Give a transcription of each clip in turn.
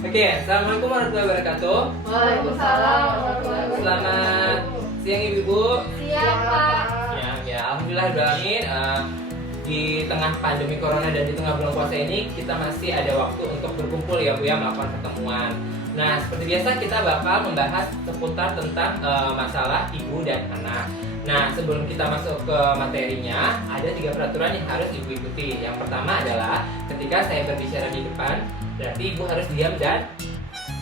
Oke, assalamualaikum warahmatullahi wabarakatuh. Waalaikumsalam warahmatullahi wabarakatuh. Selamat siang ibu-ibu. Siap, Pak. Ya, alhamdulillah di tengah pandemi corona dan di tengah bulan puasa ini kita masih ada waktu untuk berkumpul ya Bu ya, melakukan pertemuan. Nah, seperti biasa kita bakal membahas seputar tentang masalah ibu dan anak. Nah, sebelum kita masuk ke materinya, ada 3 peraturan yang harus ibu ikuti. Yang pertama adalah ketika saya berbicara di depan, berarti ibu harus diam dan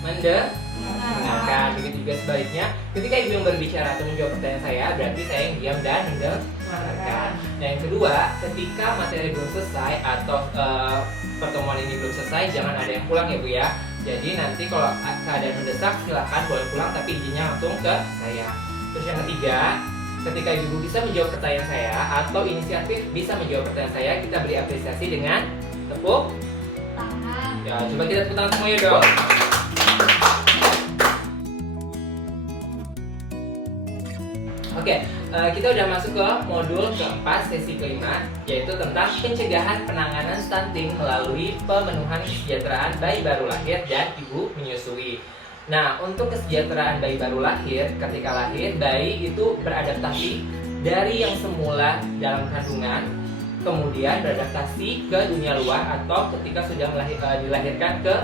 mendengarkan. Begitu juga sebaliknya, ketika ibu yang berbicara atau menjawab pertanyaan saya, berarti saya yang diam dan mendengarkan. Nah, yang kedua, ketika materi belum selesai atau pertemuan ini belum selesai, jangan ada yang pulang ya Bu ya. Jadi nanti kalau keadaan mendesak, silakan boleh pulang, tapi izinnya langsung ke saya. Terus yang ketiga, ketika ibu bisa menjawab pertanyaan saya atau inisiatif bisa menjawab pertanyaan saya, kita beri apresiasi dengan tepuk Tangan. ya. Coba kita tepuk tangan semuanya dong. Oke, kita udah masuk ke modul keempat sesi kelima, yaitu tentang pencegahan penanganan stunting melalui pemenuhan kesejahteraan bayi baru lahir dan ibu menyusui. Nah, untuk kesejahteraan bayi baru lahir, ketika lahir, bayi itu beradaptasi dari yang semula dalam kandungan, kemudian beradaptasi ke dunia luar atau ketika sudah dilahirkan ke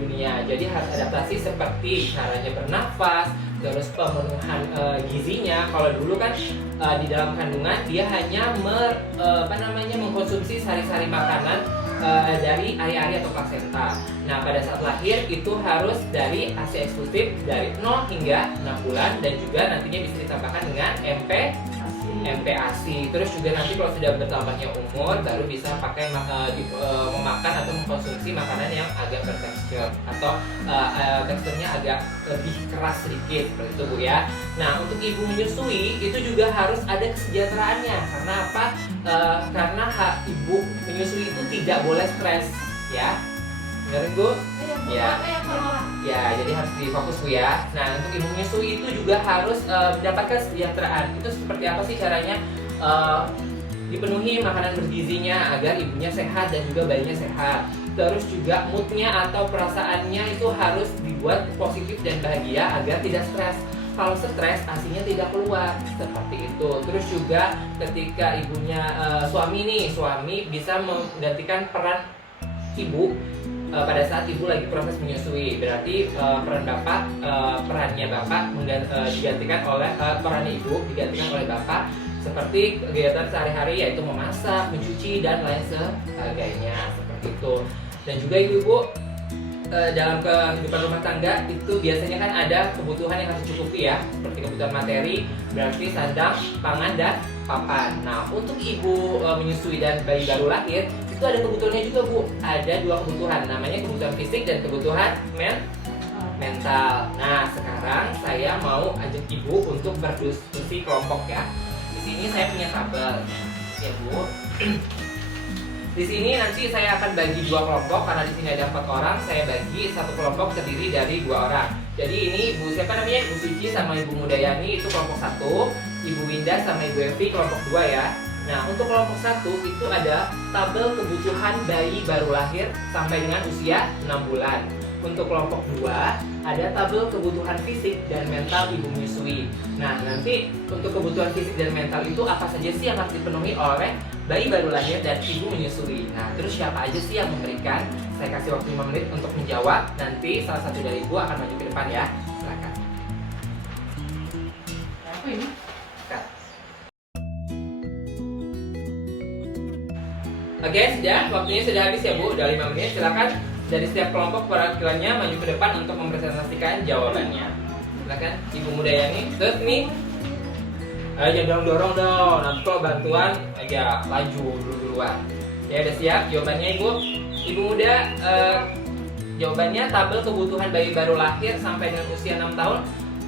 dunia. Jadi harus adaptasi seperti caranya bernafas, terus pemenuhan gizinya. Kalau dulu kan di dalam kandungan dia hanya mengkonsumsi sari-sari makanan dari ari-ari atau plasenta. Nah, pada saat lahir itu harus dari ASI eksklusif dari 0 hingga 6 bulan dan juga nantinya bisa ditambahkan dengan MPASI. Terus juga nanti kalau sudah bertambahnya umur baru bisa pakai memakan atau mengkonsumsi makanan yang agak bertekstur atau teksturnya agak lebih keras sedikit seperti itu Bu ya. Nah, untuk ibu menyusui itu juga harus ada kesejahteraannya. Karena apa? Karena ibu menyusui itu tidak boleh stres ya. Benar Bu? Ya. Ya, jadi harus difokus Bu ya. Nah, untuk ibu menyusui itu juga harus mendapatkan kesejahteraan. Itu seperti apa sih caranya? Dipenuhi makanan bergizinya agar ibunya sehat dan juga bayinya sehat. Terus juga moodnya atau perasaannya itu harus dibuat positif dan bahagia agar tidak stres. Kalau stres, asinya tidak keluar seperti itu. Terus juga ketika ibunya suami bisa menggantikan peran ibu pada saat ibu lagi proses menyusui. Berarti perannya bapak digantikan oleh peran ibu digantikan oleh bapak seperti kegiatan sehari-hari yaitu memasak, mencuci dan lain sebagainya seperti itu. Dan juga ibu-ibu dalam kehidupan rumah tangga itu biasanya kan ada kebutuhan yang harus dicukupi ya, seperti kebutuhan materi, berarti sandang, pangan dan papan. Nah, untuk ibu menyusui dan bayi baru lahir itu ada kebutuhannya juga Bu. Ada 2 kebutuhan, namanya kebutuhan fisik dan kebutuhan mental. Nah, sekarang saya mau ajak ibu untuk berdiskusi kelompok ya. Di sini saya punya tabel ya Bu. Di sini nanti saya akan bagi 2 kelompok karena di sini ada 4 orang. Saya bagi satu kelompok terdiri dari 2 orang. Jadi ini Ibu siapa namanya? Ibu Suci sama Ibu Mudayani itu kelompok 1. Ibu Winda sama Ibu Evi kelompok 2 ya. Nah, untuk kelompok 1 itu ada tabel kebutuhan bayi baru lahir sampai dengan usia 6 bulan. Untuk kelompok 2 ada tabel kebutuhan fisik dan mental ibu menyusui. Nah, nanti untuk kebutuhan fisik dan mental itu apa saja sih yang harus dipenuhi oleh bayi baru lahir dan ibu menyusui. Nah, terus siapa aja sih yang memberikan? Saya kasih waktu 5 menit untuk menjawab. Nanti salah satu dari ibu akan maju ke depan ya. Silakan. Apa ini? Oke, waktunya sudah habis ya Bu, udah 5 menit. Silakan dari setiap kelompok perwakilannya maju ke depan untuk mempresentasikan jawabannya. Silakan Ibu Mudayani. Terus nih, jangan dorong dong. Nanti kalau bantuan aja laju duluan. Ya udah siap jawabannya Ibu. Ibu Muda, jawabannya tabel kebutuhan bayi baru lahir sampai dengan usia 6 tahun.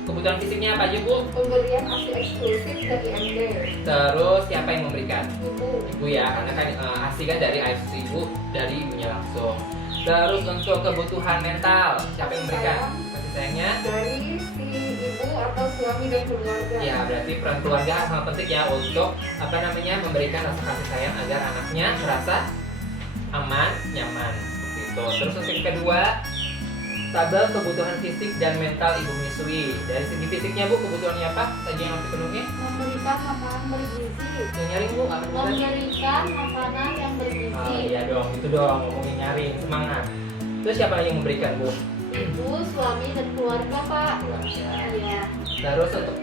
Kebutuhan fisiknya apa aja Bu? Pemberian ASI eksklusif dari MD. Terus siapa yang memberikan? Ibu. Ibu ya, karena kan ASI kan dari ayah susu ibu, dari ibunya langsung. Terus untuk kebutuhan mental, siapa yang memberikan? Kasih sayangnya? Dari si ibu atau suami dan keluarga. Ya, berarti peran keluarga sangat penting ya untuk memberikan rasa kasih sayang agar anaknya merasa aman, nyaman seperti itu. Terus untuk yang kedua, tabel kebutuhan fisik dan mental ibu menyusui. Dari segi fisiknya bu, kebutuhannya apa saja yang harus dipenuhi? Memberikan makanan bergizi. Yang nyaring bu, apa bukan? Memberikan makanan yang bergizi. Oh iya dong, itu dong, ngomongin nyaring, semangat. Terus siapa lagi yang memberikan bu? Ibu, suami, dan keluarga, Pak. Keluarga. Iya. Terus untuk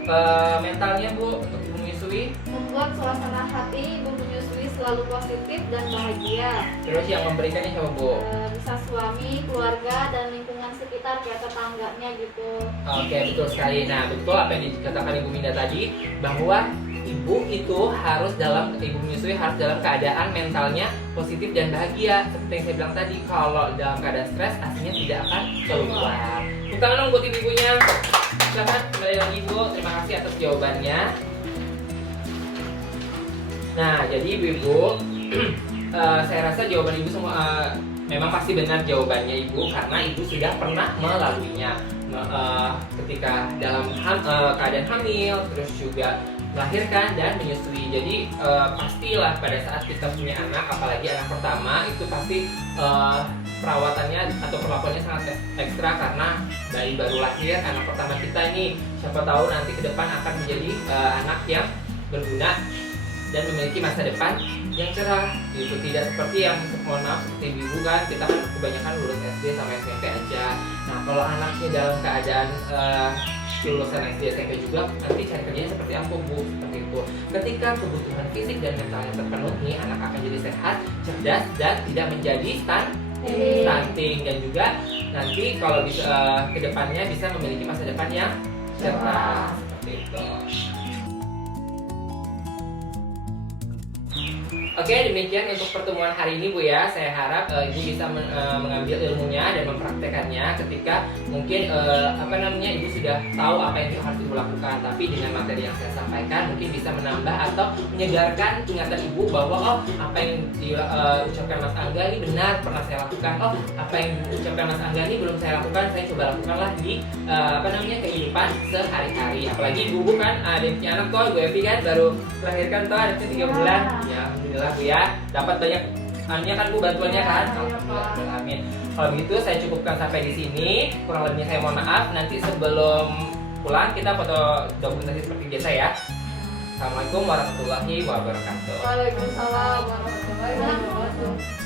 mentalnya bu, untuk ibu menyusui. Membuat suasana hati ibu menyusui selalu positif dan bahagia. Terus yang memberikannya siapa bu? Bisa suami, keluarga, dan lingkungan sekitar kayak tetangganya gitu. Oke, betul sekali. Nah, betul apa yang dikatakan Ibu Minda tadi, bahwa ibu itu harus ibu menyusui harus dalam keadaan mentalnya positif dan bahagia. Seperti yang saya bilang tadi, kalau dalam keadaan stres, aslinya tidak akan keluar. Bukan dong buat ibu-ibunya. Silakan kembali lagi Bu. Terima kasih atas jawabannya. Nah, jadi ibu-ibu, saya rasa jawaban ibu semua memang pasti benar jawabannya ibu, karena ibu sudah pernah melaluinya ketika dalam keadaan hamil, terus juga melahirkan dan menyusui. Jadi pastilah pada saat kita punya anak, apalagi anak pertama, itu pasti perawatannya atau perlakuannya sangat ekstra, karena bayi baru lahir, anak pertama kita ini siapa tahu nanti ke depan akan menjadi anak yang berguna dan memiliki masa depan yang cerah gitu. Tidak seperti yang, mohon maaf, seperti ibu kan, kita kan kebanyakan lulus SD sama SMP aja. Nah, kalau anaknya dalam keadaan lulusan SD SMP juga, nanti cari kerjanya seperti apa bu? Seperti itu. Ketika kebutuhan fisik dan mentalnya terpenuhi, anak akan jadi sehat, cerdas, dan tidak menjadi stunting, dan juga nanti kalau bisa kedepannya bisa memiliki masa depan yang cerah seperti itu. Oke, demikian untuk pertemuan hari ini Bu ya. Saya harap Ibu bisa mengambil ilmunya dan mempraktekannya ketika mungkin Ibu sudah tahu apa yang harus Ibu lakukan. Tapi dengan materi yang saya sampaikan mungkin bisa menambah atau menyegarkan ingatan Ibu bahwa apa yang diucapkan Mas Angga ini benar pernah saya lakukan. Apa yang diucapkan Mas Angga ini belum saya lakukan, saya coba lakukanlah di kehidupan sehari-hari. Apalagi Ibu kan ada yang punya anak tuh, Bu Evi kan baru melahirkan tuh anaknya 3 bulan. Ya, alhamdulillah Bu ya, dapat banyak kan Bu bantuannya kan. Alhamdulillah, amin. Kalau begitu saya cukupkan sampai di sini. Kurang lebihnya saya mohon maaf. Nanti sebelum pulang kita foto dokumentasi seperti biasa ya. Assalamualaikum warahmatullahi wabarakatuh. Waalaikumsalam warahmatullahi wabarakatuh.